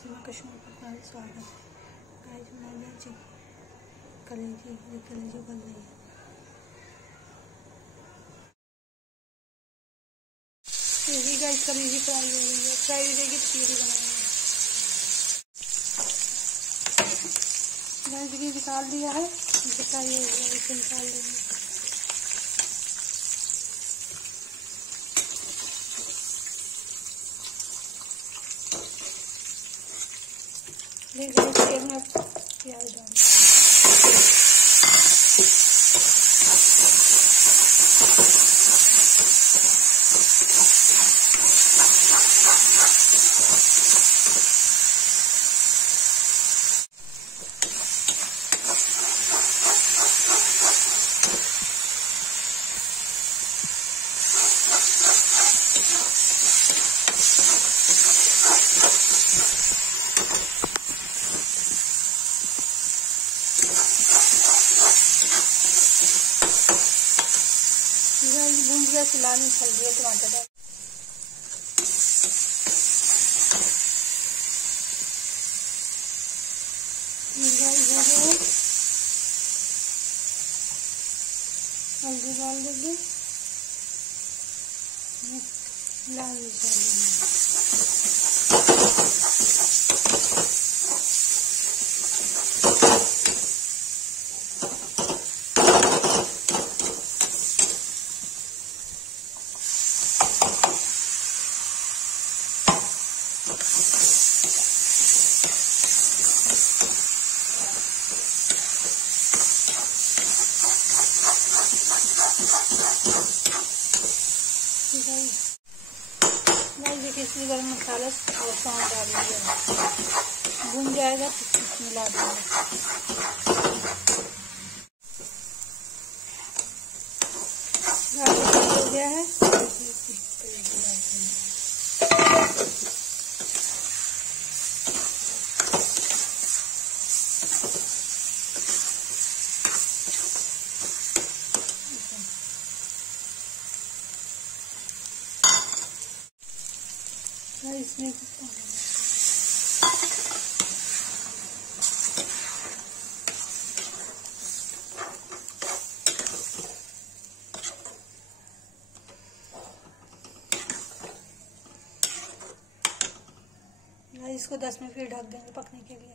सीमा कश्मीर पर स्वागत है। गाइस बनाइए कलेजी, ये कलेजी बन रही है। ये भी गाइस कलेजी फ्राई हो रही है। फ्राई हो जाएगी तो प्यूरी बनाएंगे। गाइस ये निकाल दिया है, फ्राई हो गया, इसे निकाल देंगे। तेल में प्याज डाल भून गया, लाल में चल दिया टमाटर डाल। हल्दी डाल देंगे, लाल मिर्च डाल देंगे। देखिए इसमें गरम मसाला और सौंफ डाल दीजिए, भुन जाएगा तो मिला देंगे। हो गया है, इसमें इसको 10 मिनट फिर ढक देंगे पकने के लिए।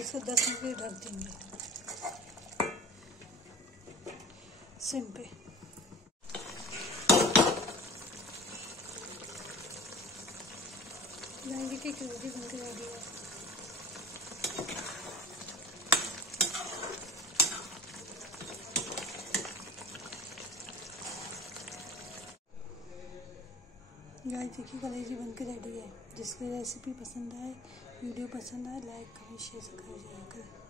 इसको 10 मिनट फिर ढक देंगे सिम पे। मैगी की कचौरी बनकर रेडी है। गाइस देखिए कलेजी बनकर रेडी है। जिसकी रेसिपी पसंद आए, वीडियो पसंद आए, लाइक कमेंट शेयर करिएगा।